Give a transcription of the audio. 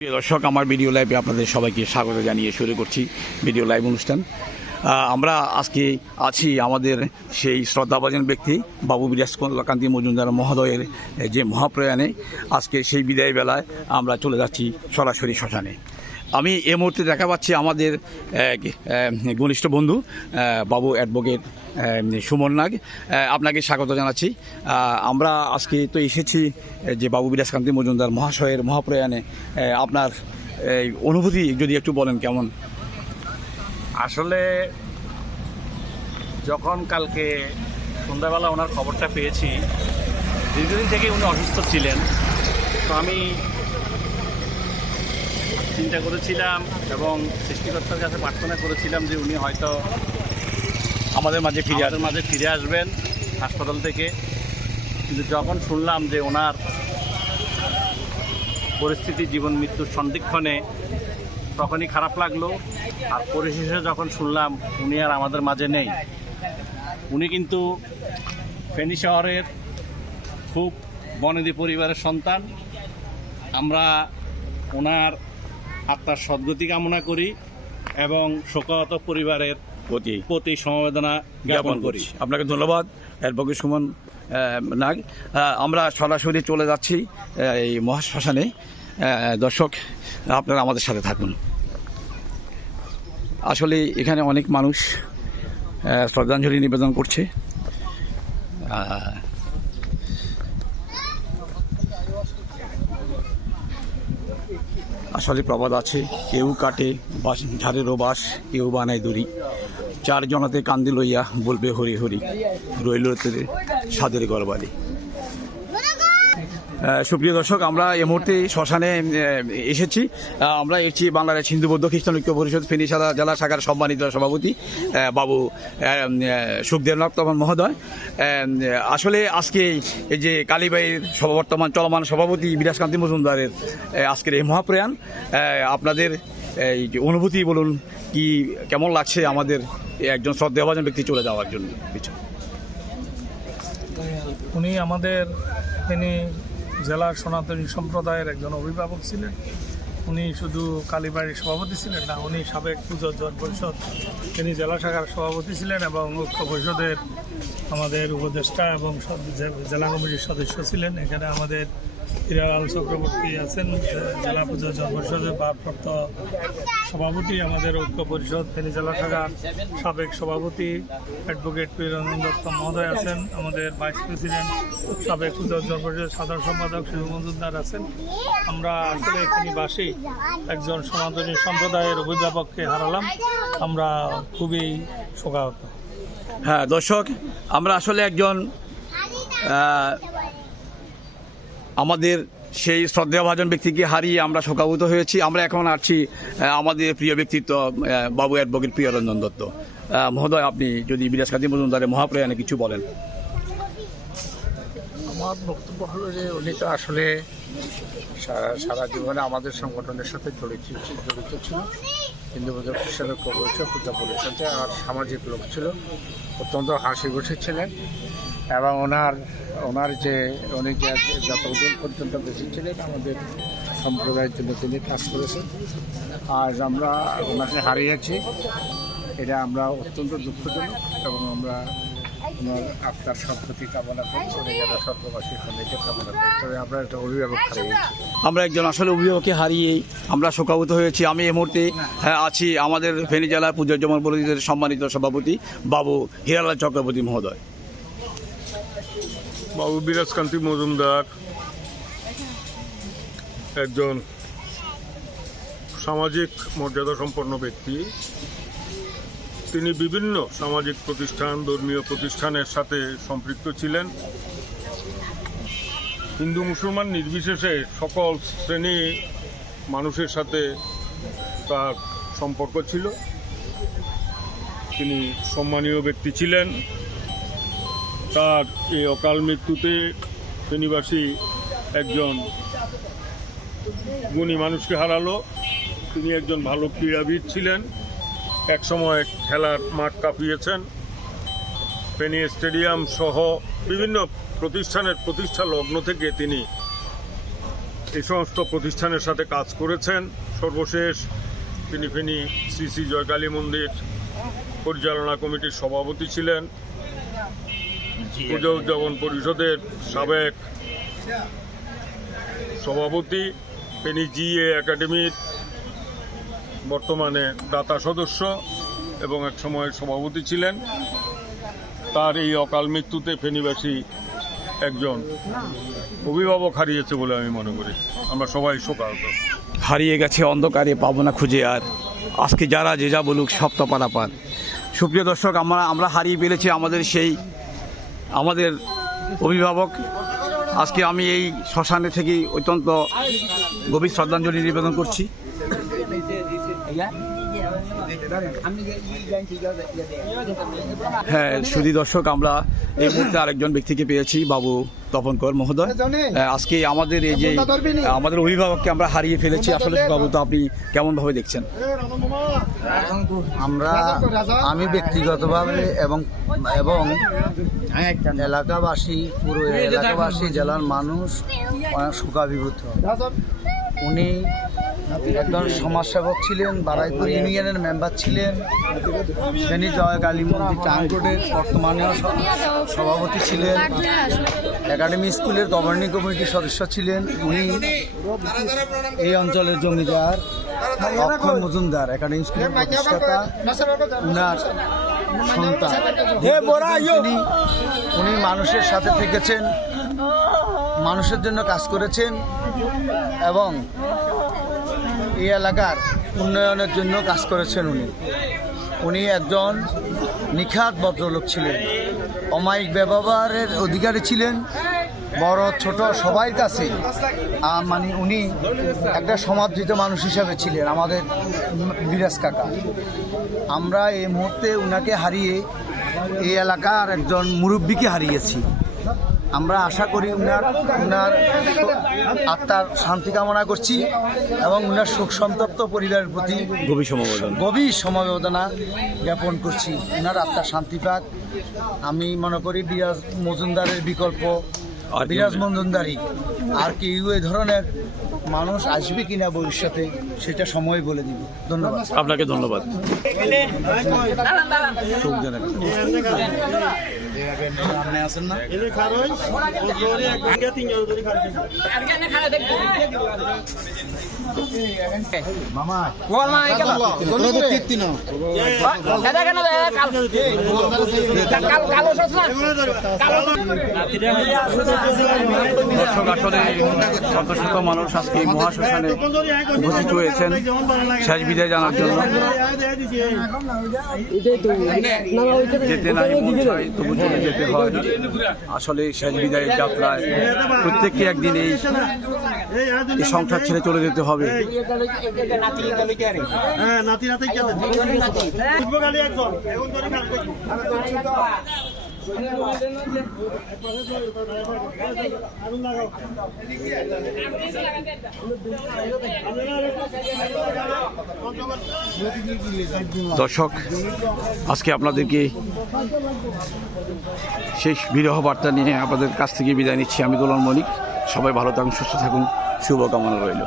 প্রিয় দর্শক, আমার ভিডিও লাইভে আপনাদের সবাইকে স্বাগত জানিয়ে শুরু করছি ভিডিও লাইভ অনুষ্ঠান। আমরা আজকে আছি আমাদের সেই শ্রদ্ধাভাজন ব্যক্তি বাবু বিরাজকান্তি মজুমদার মহোদয়ের যে মহাপ্রয়াণে আজকে সেই বিদায় বেলায় আমরা চলে যাচ্ছি সরাসরি শ্মশানে। আমি এই মুহূর্তে দেখা পাচ্ছি আমাদের ঘনিষ্ঠ বন্ধু বাবু অ্যাডভোকেট সুমন নাগ, আপনাকে স্বাগত জানাচ্ছি। আমরা আজকে তো এসেছি যে বাবু বিরাজকান্তি মজুমদার মহাশয়ের মহাপ্রয়াণে, আপনার অনুভূতি যদি একটু বলেন কেমন? আসলে যখন কালকে সন্ধ্যাবেলা ওনার খবরটা পেয়েছি, দীর্ঘদিন থেকে উনি অসুস্থ ছিলেন, তো আমি চিন্তা করেছিলাম এবং সৃষ্টিকর্তার কাছে প্রার্থনা করেছিলাম যে উনি হয়তো আমাদের মাঝে ফিরে আসবেন হাসপাতাল থেকে। কিন্তু যখন শুনলাম যে ওনার পরিস্থিতি জীবন মৃত্যুর সন্ধিক্ষণে, তখনই খারাপ লাগলো। আর পরিশেষে যখন শুনলাম উনি আর আমাদের মাঝে নেই, উনি কিন্তু ফেনী শহরের খুব বনেদি পরিবারের সন্তান। আমরা ওনার আত্মার সদ্গতি কামনা করি এবং শোকাহত পরিবারের প্রতি সমবেদনা জ্ঞাপন করি। আপনাকে ধন্যবাদ অ্যাডভোকেট সুমন নাগ। আমরা সরাসরি চলে যাচ্ছি এই মহাশ্মশানে। দর্শক, আপনারা আমাদের সাথে থাকুন। আসলে এখানে অনেক মানুষ শ্রদ্ধাঞ্জলি নিবেদন করছে। আসলে প্রবাদ আছে, কেউ কাটে বাস ঝাড়েরও বাস, কেউ বানায় দড়ি, চার জনাতে কান্দি লইয়া বলবে হরি হরি, রইল তেরে সাদের গরবালি। সুপ্রিয় দর্শক, আমরা এই মুহূর্তে শ্মশানে এসেছি। আমরা এসেছি বাংলাদেশ হিন্দু বৌদ্ধ খ্রিস্টান ঐক্য পরিষদ ফেনী জেলা শাখার সম্মানিত সভাপতি বাবু সুখদেবনাথ মহোদয়। আসলে আজকে এই যে কালীবাড়ির বর্তমান চলমান সভাপতি বিরাজকান্তি মজুমদারের আজকের এই মহাপ্রয়াণ, আপনাদের এই যে অনুভূতি বলুন, কি কেমন লাগছে আমাদের একজন শ্রদ্ধাভাজন ব্যক্তি চলে যাওয়ার জন্য? উনি আমাদের ফেনী জেলার সনাতনী সম্প্রদায়ের একজন অভিভাবক ছিলেন। উনি শুধু কালীবাড়ির সভাপতি ছিলেন না, উনি সাবেক পুজো জন পরিষদ ফেনী জেলা শাখার সভাপতি ছিলেন এবং ঐক্য পরিষদের আমাদের উপদেষ্টা এবং জেলা কমিটির সদস্য ছিলেন। এখানে আমাদের হিরালাল চক্রবর্তী আছেন, জেলা পুজো জন পরিষদের ভারপ্রাপ্ত সভাপতি। আমাদের ঐক্য পরিষদ ফেনী জেলা শাখার সাবেক সভাপতি অ্যাডভোকেট রঞ্জন দত্ত মহোদয় আছেন। আমাদের ভাইস প্রেসিডেন্ট সাবেক পুজো জন পরিষদের সাধারণ সম্পাদক শিব মজুমদার আছেন। আমরা আসলে ফেনীবাসী একজন সনাতনী সম্প্রদায়ের অভিভাবককে হারালাম। আমরা খুবই শোকাহত। হ্যাঁ দর্শক, আমরা আসলে একজন আমাদের সেই শ্রদ্ধাভাজন ব্যক্তিকে হারিয়ে আমরা শোকাহত হয়েছি। আমরা এখন আসছি আমাদের প্রিয় ব্যক্তিত্ব বাবু অ্যাডভোকেট প্রিয়রঞ্জন দত্ত মহোদয়, আপনি যদি বিরাজকান্তি মজুমদারের মহাপ্রয়াণে কিছু বলেন। আমার বক্তব্য হলো যে উনি তো আসলে সারা জীবনে আমাদের সংগঠনের সাথে জড়িত ছিল। হিন্দু বৌদ্ধ খ্রিস্টান ঐক্য পরিষদ, পূজা পরিষদে আর সামাজিক লোক ছিল, অত্যন্ত হাসি খুশি ছিলেন। এবং ওনার যে উনি যে যতদিন পর্যন্ত বেঁচে ছিলেন আমাদের সম্প্রদায়ের জন্য তিনি কাজ করেছেন। আজ আমরা ওনাকে হারিয়েছি, এটা আমরা অত্যন্ত দুঃখজনক এবং আমরা ওনার আত্মার সদ্গতি কামনা করি, উনি যারা স্বর্গবাসী হন এটা কামনা করি। তবে আমরা একটা অভিভাবক হারিয়েছি, আমরা একজন আসলে অভিভাবককে হারিয়েই আমরা শোকাহত হয়েছি। আমি এই মুহূর্তে আছি আমাদের ফেনী জেলার পুজো জমন পরিষদের সম্মানিত সভাপতি বাবু হিরালাল চক্রবর্তী মহোদয়। বাবু বিরাজকান্তি মজুমদার একজন সামাজিক মর্যাদা সম্পন্ন ব্যক্তি। তিনি বিভিন্ন সামাজিক প্রতিষ্ঠান, ধর্মীয় প্রতিষ্ঠানের সাথে সম্পৃক্ত ছিলেন। হিন্দু মুসলমান নির্বিশেষে সকল শ্রেণী মানুষের সাথে তার সম্পর্ক ছিল। তিনি সম্মানীয় ব্যক্তি ছিলেন। তার এই অকাল মৃত্যুতে ফেনীবাসী একজন গুণী মানুষকে হারালো। তিনি একজন ভালো ক্রীড়াবিদ ছিলেন, একসময় খেলার মাঠ কাঁপিয়েছেন। ফেনী স্টেডিয়াম সহ বিভিন্ন প্রতিষ্ঠানের প্রতিষ্ঠা লগ্ন থেকে তিনি এই সমস্ত প্রতিষ্ঠানের সাথে কাজ করেছেন। সর্বশেষ তিনি ফেনী শ্রী শ্রী জয়কালী মন্দির পরিচালনা কমিটির সভাপতি ছিলেন, পূজা উদযাপন পরিষদের সাবেক সভাপতি, ফেনী জিএ একাডেমির বর্তমানে দাতা সদস্য এবং এক সময় সভাপতি ছিলেন। তার এই অকাল মৃত্যুতে ফেনীবাসী একজন অভিভাবক হারিয়েছে বলে আমি মনে করি। আমরা সবাই শোকাহত। হারিয়ে গেছে অন্ধকারে, পাবো না খুঁজে আর, আজকে যারা যে যা বলুক সব তো পারাপার। সুপ্রিয় দর্শক, আমরা হারিয়ে ফেলেছি আমাদের অভিভাবক। আজকে আমি এই শ্মশানে থেকে অত্যন্ত গভীর শ্রদ্ধাঞ্জলি নিবেদন করছি। হ্যাঁ সুধী দর্শক, আমরা এই মুহূর্তে আরেকজন ব্যক্তিকে পেয়েছি, বাবু তপন কর মহোদয়। আজকে আমাদের এই যে আমাদের অভিভাবককে আমরা হারিয়ে ফেলেছি, আসলে বাবু তো আপনি কেমন ভাবে দেখছেন? আমি ব্যক্তিগতভাবে এবং এলাকাবাসী, পুরো এলাকাবাসী, জেলার মানুষ অনেক শোকাভিভূত। উনি একজন সমাজসেবক ছিলেন, বারাইপুর ইউনিয়নের মেম্বার ছিলেন, ফেনী জয়কালী মন্দির চাঁদকোটের বর্তমানেও সভাপতি ছিলেন, একাডেমি স্কুলের গভর্নিং কমিটির সদস্য ছিলেন। উনি এই অঞ্চলের জমিদার অক্ষয় মজুমদার, একাডেমি স্কুলের প্রতিষ্ঠাতা, উনার সন্তান। উনি মানুষের সাথে থেকেছেন, মানুষের জন্য কাজ করেছেন এবং এই এলাকার উন্নয়নের জন্য কাজ করেছেন। উনি একজন নিখাত ভদ্রলোক ছিলেন, অমায়িক ব্যবহারের অধিকারী ছিলেন, বড় ছোট সবার কাছে উনি একটা সমাদৃত মানুষ হিসাবে ছিলেন আমাদের বিরাজ কাকা। আমরা এই মুহূর্তে উনাকে হারিয়ে এই এলাকার একজন মুরব্বীকে হারিয়েছি। আমরা আশা করি উনার আত্মার শান্তি কামনা করছি এবং উনার শোক সন্তপ্ত পরিবারের প্রতি গভীর সমবেদনা জ্ঞাপন করছি। উনার আত্মার শান্তি পাক। আমি মনে করি বিরাজ মজুমদারের বিকল্প বিরাজ মজুমদারি আর কি এই ধরনের মানুষ আসবে কিনা ভবিষ্যতে সেটা সময় বলে দিব। ধন্যবাদ। আপনাকে ধন্যবাদ। দর্শক, আসলে শত শত মানুষ আজকে এই মহাশ্মশানে উপস্থিত হয়েছেন শেষ বিদায় জানার জন্য। যেতে নাই মন চায় তবু চলে যেতে হয়। আসলে শেষ বিদায়ের যাত্রায় প্রত্যেককে একদিন এই সংসার ছেড়ে চলে যেতে হবে। দর্শক, আজকে আপনাদেরকে শেষ বিরহ বার্তা নিয়ে আপনাদের কাছ থেকে বিদায় নিচ্ছি। আমি দোলন মনিক। সবাই ভালো থাকুন, সুস্থ থাকুন, শুভকামনা রইল।